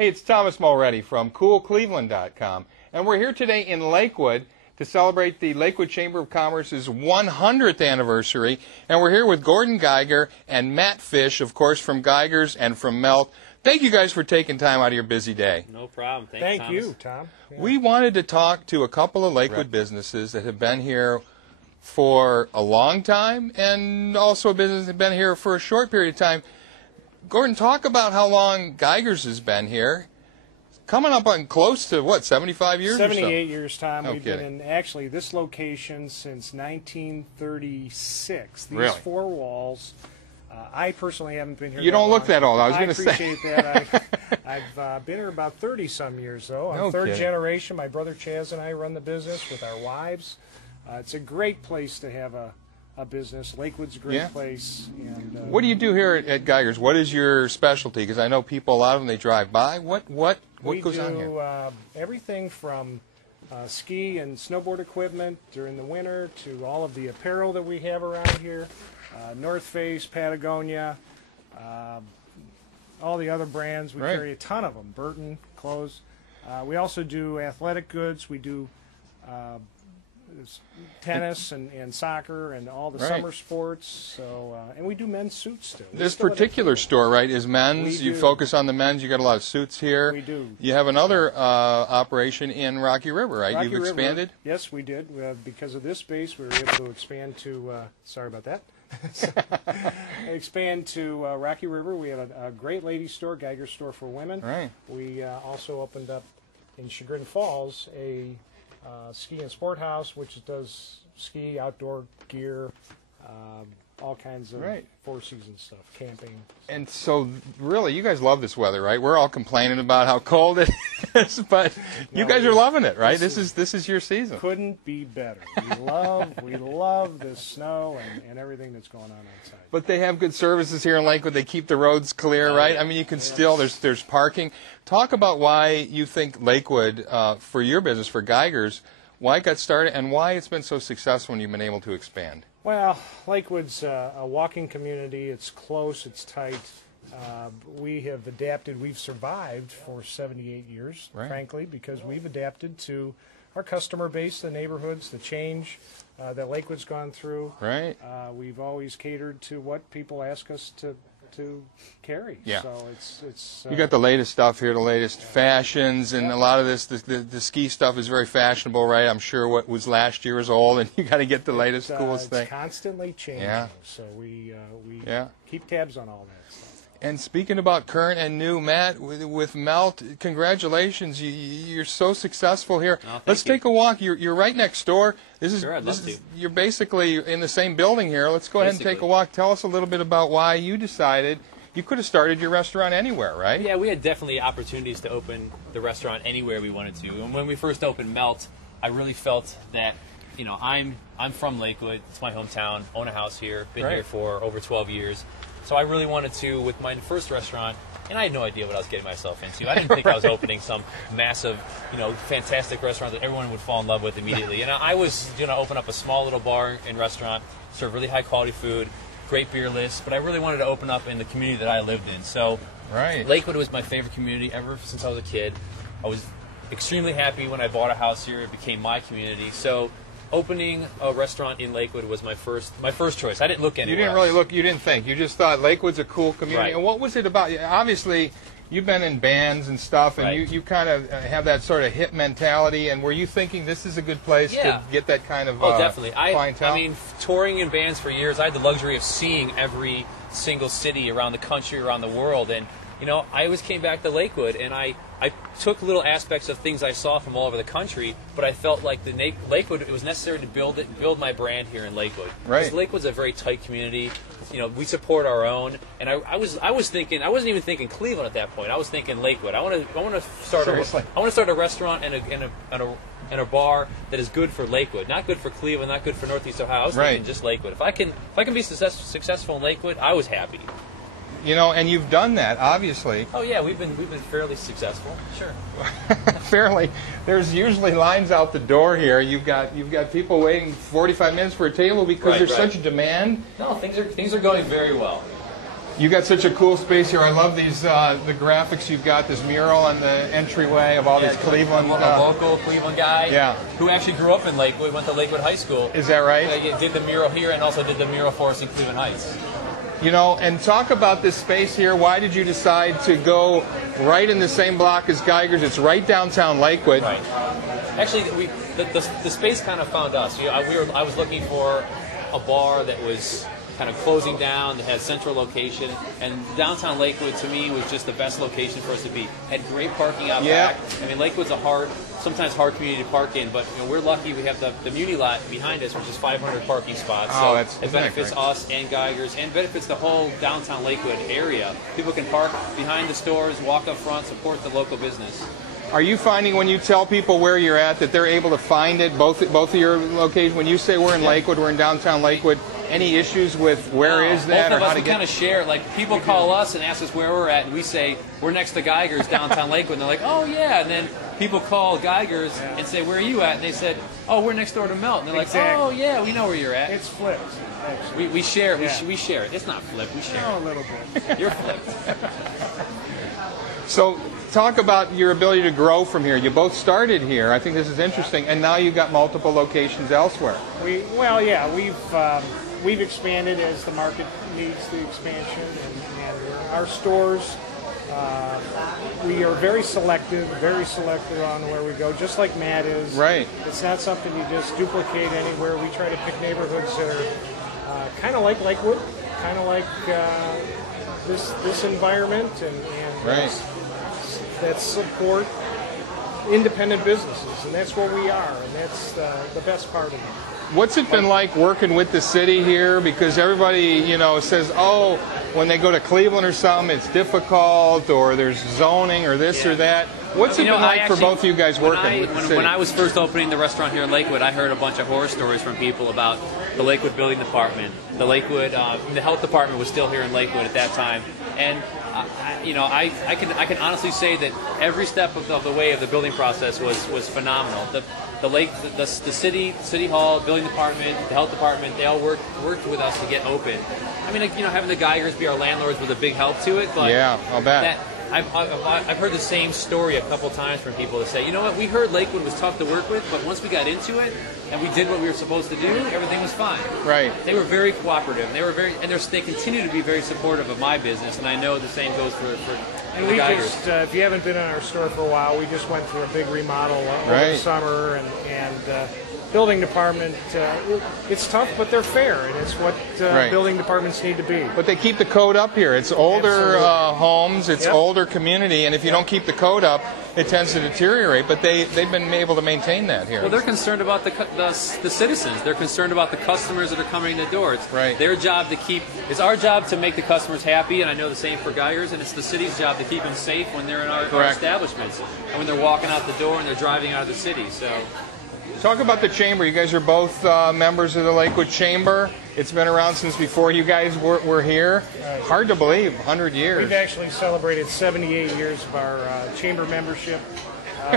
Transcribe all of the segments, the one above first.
Hey, it's Thomas Mulready from CoolCleveland.com, and we're here today in Lakewood to celebrate the Lakewood Chamber of Commerce's 100th anniversary, and we're here with Gordon Geiger and Matt Fish, of course, from Geiger's and from Melt. Thank you guys for taking time out of your busy day. No problem. Thank you, Tom. Yeah. We wanted to talk to a couple of Lakewood businesses that have been here for a long time, and also a business that have been here for a short period of time. Gordon, talk about how long Geiger's has been here. Coming up on close to, what, 75 years 78 or so? years, Tom. No We've kidding. been in, actually, this location since 1936. These Really? four walls. I personally haven't been here You that don't look long. that old, I was going to say. I appreciate that. I've been here about 30-some years, though. I'm No third kidding. generation. My brother Chaz and I run the business with our wives. It's a great place to have a business. Lakewood's a great place. And What do you do here at Geiger's? What is your specialty? Because I know people, a lot of them, they drive by. What goes on here? We do everything from ski and snowboard equipment during the winter to all of the apparel that we have around here. North Face, Patagonia, all the other brands. We carry a ton of them. Burton, clothes. We also do athletic goods. We do tennis and soccer and all the summer sports. So and we do men's suits too. This particular store, right, is men's. You focus on the men's. You got a lot of suits here. We do. You have another operation in Rocky River, right? You've expanded? Yes, we did. Because of this space, we were able to expand to, sorry about that, expand to Rocky River. We have a great ladies store, Geiger store for women. Right. We also opened up in Chagrin Falls a ski and sport house, which does ski, outdoor gear, all kinds of four-season stuff, camping. And so, really, you guys love this weather, right? We're all complaining about how cold it is, but you guys are loving it, right? This is your season. Couldn't be better. We love the snow and everything that's going on outside. But they have good services here in Lakewood. They keep the roads clear, right? I mean, you can still, there's parking. Talk about why you think Lakewood, for your business, for Geiger's, why it got started and why it's been so successful when you've been able to expand. Well, Lakewood's a walking community. It's close. It's tight. We have adapted. We've survived for 78 years, frankly, because we've adapted to our customer base, the neighborhoods, the change that Lakewood's gone through. Right. We've always catered to what people ask us to carry. Yeah. So it's you got the latest stuff here, the latest fashions, and a lot of this, the ski stuff is very fashionable, right? I'm sure what was last year is old, and you got to get the latest, coolest thing. It's constantly changing. Yeah. So we keep tabs on all that stuff. And speaking about current and new, Matt, with Melt, congratulations! You're so successful here. Oh, Let's take a walk. You're right next door. I'd love to. You're basically in the same building here. Let's go ahead and take a walk. Tell us a little bit about why you decided you could have started your restaurant anywhere, right? Yeah, we had definitely opportunities to open the restaurant anywhere we wanted to. And when we first opened Melt, I really felt that, I'm from Lakewood. It's my hometown. Own a house here. Been here for over 12 years. So I really wanted to, with my first restaurant, and I had no idea what I was getting myself into. I didn't think I was opening some massive, fantastic restaurant that everyone would fall in love with immediately. And I was going to open up a small little bar and restaurant, serve really high quality food, great beer list, but I really wanted to open up in the community that I lived in. So Lakewood was my favorite community ever since I was a kid. I was extremely happy when I bought a house here. It became my community. So opening a restaurant in Lakewood was my first choice. I didn't look anywhere. You didn't really look. You didn't think. You just thought Lakewood's a cool community. Right. And what was it about? Obviously, you've been in bands and stuff, and you kind of have that sort of hip mentality. And were you thinking this is a good place to get that kind of definitely. clientele? I mean, touring in bands for years, I had the luxury of seeing every single city around the country, around the world, and I always came back to Lakewood, and I took little aspects of things I saw from all over the country, but I felt like Lakewood, it was necessary to build my brand here in Lakewood. Right. Because Lakewood's a very tight community. We support our own, and I was thinking, I wasn't even thinking Cleveland at that point. I was thinking Lakewood. I want to start a restaurant and a bar that is good for Lakewood, not good for Cleveland, not good for Northeast Ohio. I was thinking just Lakewood. If I can be successful in Lakewood, I was happy. And you've done that, obviously. Oh yeah, we've been fairly successful. Sure. Fairly. There's usually lines out the door here. You've got people waiting 45 minutes for a table because there's such demand. No, things are going very well. You got such a cool space here. I love these the graphics you've got. This mural on the entryway of all these Cleveland. A local Cleveland guy. Who actually grew up in Lakewood, went to Lakewood High School. Is that right? Did the mural here and also did the mural for us in Cleveland Heights. You know, and talk about this space here. Why did you decide to go right in the same block as Geiger's? It's right downtown Lakewood. Right. Actually, the space kind of found us. I was looking for a bar that was kind of closing down, that had central location, and downtown Lakewood to me was just the best location for us to be. Had great parking out back. I mean, Lakewood's sometimes hard community to park in, but we're lucky we have the Muni lot behind us, which is 500 parking spots. So it benefits us and Geiger's, and benefits the whole downtown Lakewood area. People can park behind the stores, walk up front, support the local business. Are you finding when you tell people where you're at that they're able to find it, both of your locations? When you say we're in Lakewood, we're in downtown Lakewood, any issues with where is that or how to get? Kind of share. Like, people call us and ask us where we're at, and we say we're next to Geiger's downtown Lakewood, and they're like, oh yeah, and then people call Geiger's and say, where are you at? And they said, oh, we're next door to Melt, and they're like, oh yeah, we know where you're at. It's flipped. We share. We share it. It's not flipped. We share. Oh, a little bit. You're flipped. So talk about your ability to grow from here. You both started here. I think this is interesting, and now you've got multiple locations elsewhere. We've expanded as the market needs the expansion, and our stores, we are very selective on where we go, just like Matt is. Right. It's not something you just duplicate anywhere. We try to pick neighborhoods that are kind of like Lakewood, kind of like this environment, and that support independent businesses, and that's what we are, and that's the best part of it. What's it been like working with the city here? Because everybody, says, oh, when they go to Cleveland or something, it's difficult, or there's zoning, or this or that. What's it been like for both of you guys working with the city? When I was first opening the restaurant here in Lakewood, I heard a bunch of horror stories from people about the Lakewood Building Department. The Lakewood, the health department was still here in Lakewood at that time, and I can honestly say that every step of the way of the building process was phenomenal. The city hall, building department, the health department, they all worked with us to get open. I mean, having the Geigers be our landlords was a big help to it. But yeah, I'll bet. I've heard the same story a couple times from people that say, you know what, we heard Lakewood was tough to work with, but once we got into it and we did what we were supposed to do, everything was fine. Right. They were very cooperative. They continue to be very supportive of my business, and I know the same goes for and we just, if you haven't been in our store for a while, we just went through a big remodel over the summer, and building department, it's tough, but they're fair, and it's what building departments need to be. But they keep the code up here. It's older homes, it's older community, and if you don't keep the code up, it tends to deteriorate. But they've been able to maintain that here. Well, they're concerned about the citizens. They're concerned about the customers that are coming in the door. It's their job it's our job to make the customers happy, and I know the same for Geigers, and it's the city's job to keep them safe when they're in our establishments, and when they're walking out the door and they're driving out of the city. So. Talk about the Chamber. You guys are both members of the Lakewood Chamber. It's been around since before you guys were here. Hard to believe, 100 years. We've actually celebrated 78 years of our Chamber membership,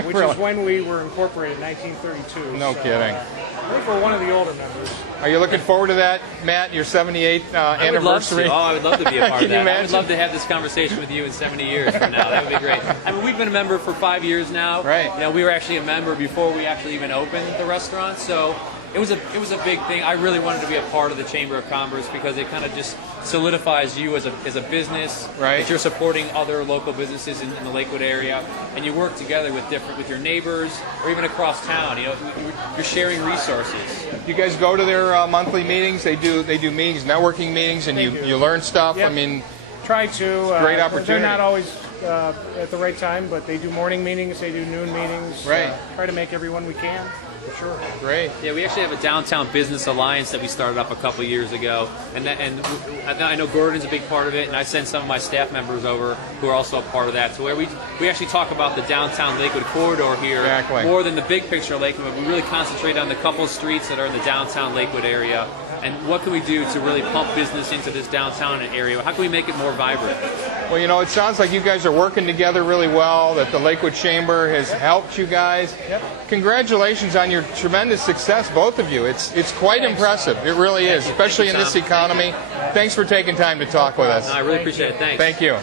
which is when we were incorporated in 1932. No kidding. I think we're one of the older members. Are you looking forward to that, Matt, your 78th anniversary? I would love to be a part of that. Imagine? I would love to have this conversation with you in 70 years from now. That would be great. I mean, we've been a member for 5 years now. Right. We were actually a member before we actually even opened the restaurant, so it was a big thing. I really wanted to be a part of the Chamber of Commerce because it kind of just solidifies you as a business. Right. That you're supporting other local businesses in the Lakewood area, and you work together with your neighbors or even across town. You're sharing resources. You guys go to their monthly meetings? They do meetings, networking meetings, and you learn stuff. Yep. I mean, try to. Great opportunity. They're not always at the right time, but they do morning meetings, they do noon meetings. Right. Try to make everyone we can. For sure. Great. Yeah, we actually have a downtown business alliance that we started up a couple years ago, and I know Gordon's a big part of it, and I send some of my staff members over who are also a part of that. So where we actually talk about the downtown Lakewood corridor here more than the big picture of Lakewood. We really concentrate on the couple of streets that are in the downtown Lakewood area, and what can we do to really pump business into this downtown area? How can we make it more vibrant? Well, you know, it sounds like you guys are working together really well, that the Lakewood Chamber has helped you guys. Yep. Congratulations on your tremendous success, both of you. It's quite impressive. It really is, especially in this economy. Thanks for taking time to talk with us. No, I really appreciate it. Thanks. Thank you.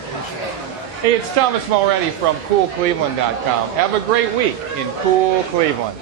Hey, it's Thomas Mulready from coolcleveland.com. Have a great week in cool Cleveland.